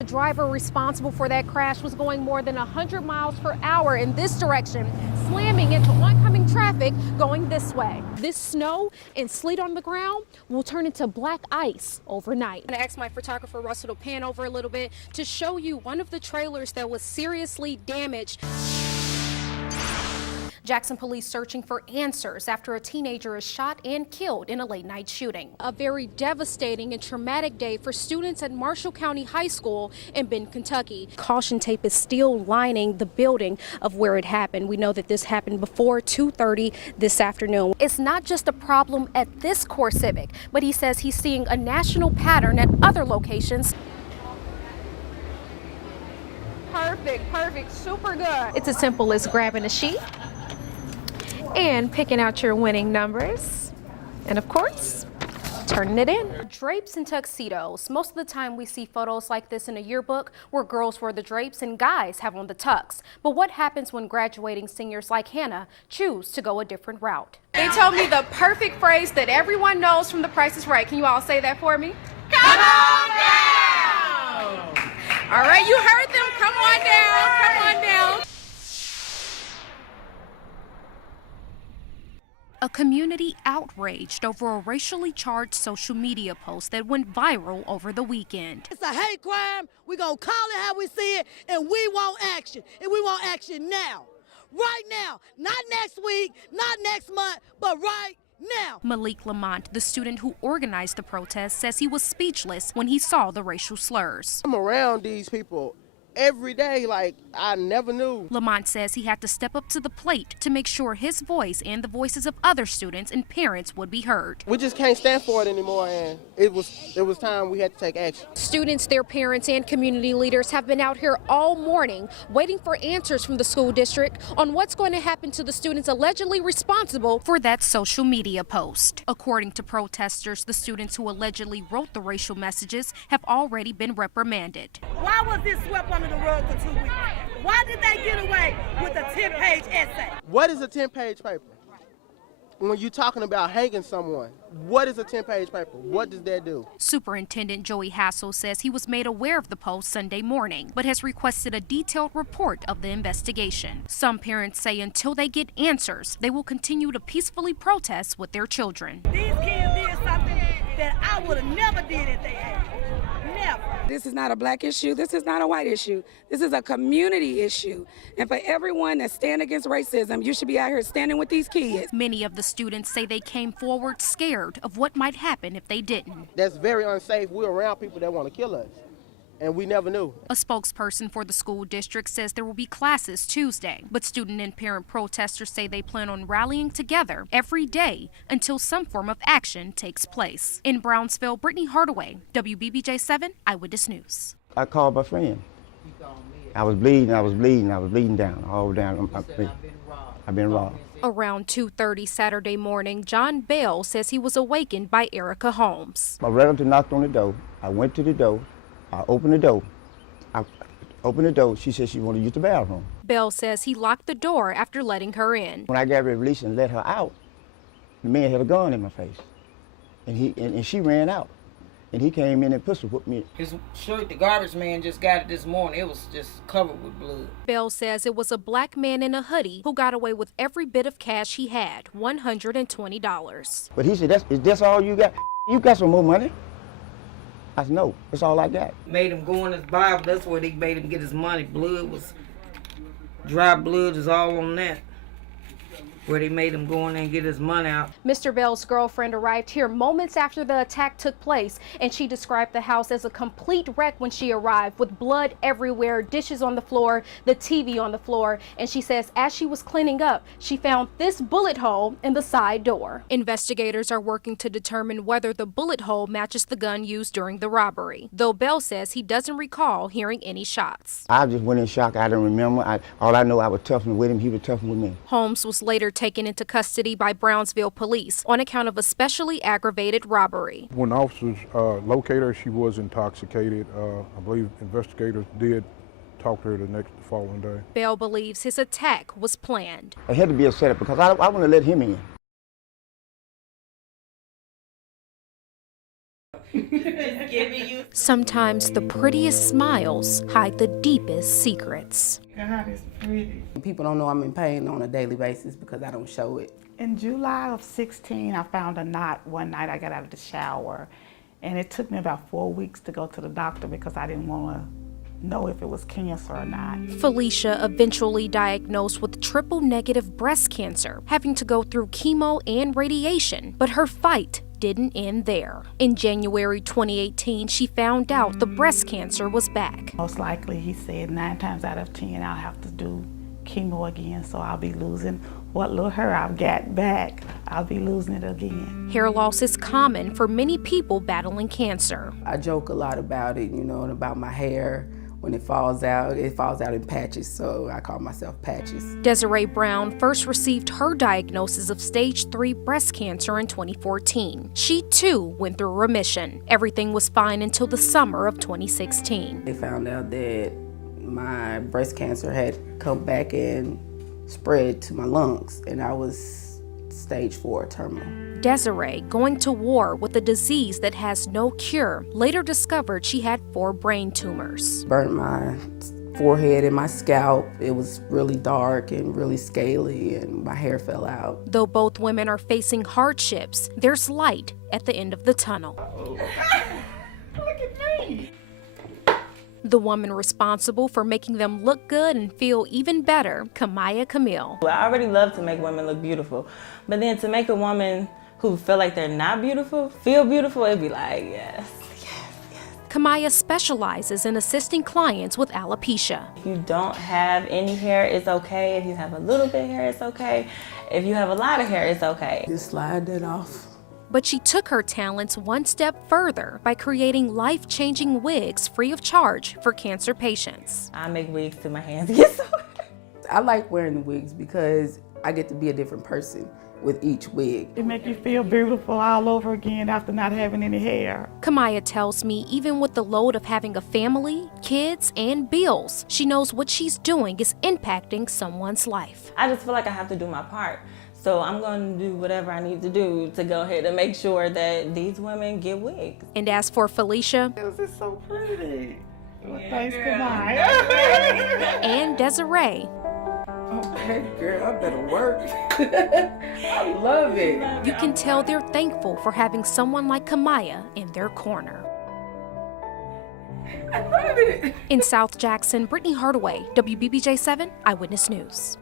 The driver responsible for that crash was going more than 100 miles per hour in this direction, slamming into oncoming traffic going this way. This snow and sleet on the ground will turn into black ice overnight. I'm going to ask my photographer Russell to pan over a little bit to show you one of the trailers that was seriously damaged. Jackson police searching for answers after a teenager is shot and killed in a late-night shooting. A very devastating and traumatic day for students at Marshall County High School in Benton, Kentucky. Caution tape is still lining the building of where it happened. We know that this happened before 2:30 this afternoon. It's not just a problem at this core civic, but he says he's seeing a national pattern at other locations. Perfect, super good. It's as simple as grabbing a sheet and picking out your winning numbers, and of course, turning it in. Drapes and tuxedos. Most of the time we see photos like this in a yearbook where girls wear the drapes and guys have on the tux. But what happens when graduating seniors like Hannah choose to go a different route? They told me the perfect phrase that everyone knows from The Price is Right. Can you all say that for me? Come on down! All right, you heard them. Come on down, come on down. A community outraged over a racially charged social media post that went viral over the weekend. It's a hate crime. We're going to call it how we see it, and we want action. And we want action now. Right now. Not next week, not next month, but right now. Malik Lamont, the student who organized the protest, says he was speechless when he saw the racial slurs. I'm around these people every day, like I never knew. Lamont says he had to step up to the plate to make sure his voice and the voices of other students and parents would be heard. We just can't stand for it anymore, and it was time we had to take action. Students, their parents, and community leaders have been out here all morning waiting for answers from the school district on what's going to happen to the students allegedly responsible for that social media post. According to protesters, the students who allegedly wrote the racial messages have already been reprimanded. Why was this swept under the rug for 2 weeks? Why did they get away with a 10-page essay? What is a 10-page paper? When you're talking about hanging someone, what is a 10-page paper? What does that do? Superintendent Joey Hassel says he was made aware of the post Sunday morning, but has requested a detailed report of the investigation. Some parents say until they get answers, they will continue to peacefully protest with their children. These kids did something that I would have never did at their age. Never. This is not a black issue. This is not a white issue. This is a community issue. And for everyone that stand against racism, you should be out here standing with these kids. Many of the students say they came forward scared of what might happen if they didn't. That's very unsafe. We're around people that want to kill us, and we never knew. A spokesperson for the school district says there will be classes Tuesday, but student and parent protesters say they plan on rallying together every day until some form of action takes place. In Brownsville, Brittany Hardaway, WBBJ-7 Eyewitness News. I called my friend. I was bleeding down, all down. I've been robbed. Around 2:30 Saturday morning, John Bell says he was awakened by Erica Holmes. My relative knocked on the door. I went to the door. I opened the door. She said she wanted to use the bathroom. Bell says he locked the door after letting her in. When I got ready to release and let her out, the man had a gun in my face. And she ran out. And he came in and pistol whipped me. His shirt, the garbage man just got it this morning. It was just covered with blood. Bell says it was a black man in a hoodie who got away with every bit of cash he had, $120. But he said, is this all you got? You got some more money? I said, no, that's all I got. Made him go in his Bible. That's where they made him get his money. Blood was, dry blood is all on that. Where they made him go in there and get his money out. Mr. Bell's girlfriend arrived here moments after the attack took place, and she described the house as a complete wreck when she arrived, with blood everywhere, dishes on the floor, the TV on the floor, and she says as she was cleaning up, she found this bullet hole in the side door. Investigators are working to determine whether the bullet hole matches the gun used during the robbery, though Bell says he doesn't recall hearing any shots. I just went in shock. I don't remember. All I know, I was toughening with him. He was toughening with me. Holmes was later taken into custody by Brownsville police on account of a specially aggravated robbery. When officers located her, she was intoxicated. I believe investigators did talk to her the following day. Bell believes his attack was planned. It had to be a setup because I want to let him in. Sometimes the prettiest smiles hide the deepest secrets. God is pretty. People don't know I'm in pain on a daily basis because I don't show it. In July of 16, I found a knot one night. I got out of the shower, and it took me about 4 weeks to go to the doctor because I didn't want to know if it was cancer or not. Felicia eventually diagnosed with triple-negative breast cancer, having to go through chemo and radiation, but her fight didn't end there. In January 2018, she found out the breast cancer was back. Most likely, he said 9 times out of 10, I'll have to do chemo again, so I'll be losing what little hair I've got back. I'll be losing it again. Hair loss is common for many people battling cancer. I joke a lot about it, and about my hair. When it falls out in patches, so I call myself Patches. Desiree Brown first received her diagnosis of stage 3 breast cancer in 2014. She too went through remission. Everything was fine until the summer of 2016. They found out that my breast cancer had come back and spread to my lungs, and I was stage 4 terminal. Desiree, going to war with a disease that has no cure, later discovered she had 4 brain tumors. Burnt my forehead and my scalp. It was really dark and really scaly, and my hair fell out. Though both women are facing hardships, there's light at the end of the tunnel. Look at me. The woman responsible for making them look good and feel even better, Kamaya Camille. I already love to make women look beautiful, but then to make a woman who feel like they're not beautiful feel beautiful, it'd be like, yes. Kamaya specializes in assisting clients with alopecia. If you don't have any hair, it's okay. If you have a little bit of hair, it's okay. If you have a lot of hair, it's okay. Just slide that off. But she took her talents one step further by creating life-changing wigs free of charge for cancer patients. I make wigs till my hands get sore. I like wearing the wigs because I get to be a different person with each wig. It makes you feel beautiful all over again after not having any hair. Kamaya tells me even with the load of having a family, kids, and bills, she knows what she's doing is impacting someone's life. I just feel like I have to do my part. So I'm going to do whatever I need to do to go ahead and make sure that these women get wigs. And as for Felicia, This is so pretty. Well, thanks, Kamaya. and Desiree, Okay, girl, I better work. I love it. you can tell they're thankful for having someone like Kamaya in their corner. I love it. In South Jackson, Brittany Hardaway, WBBJ-7 Eyewitness News.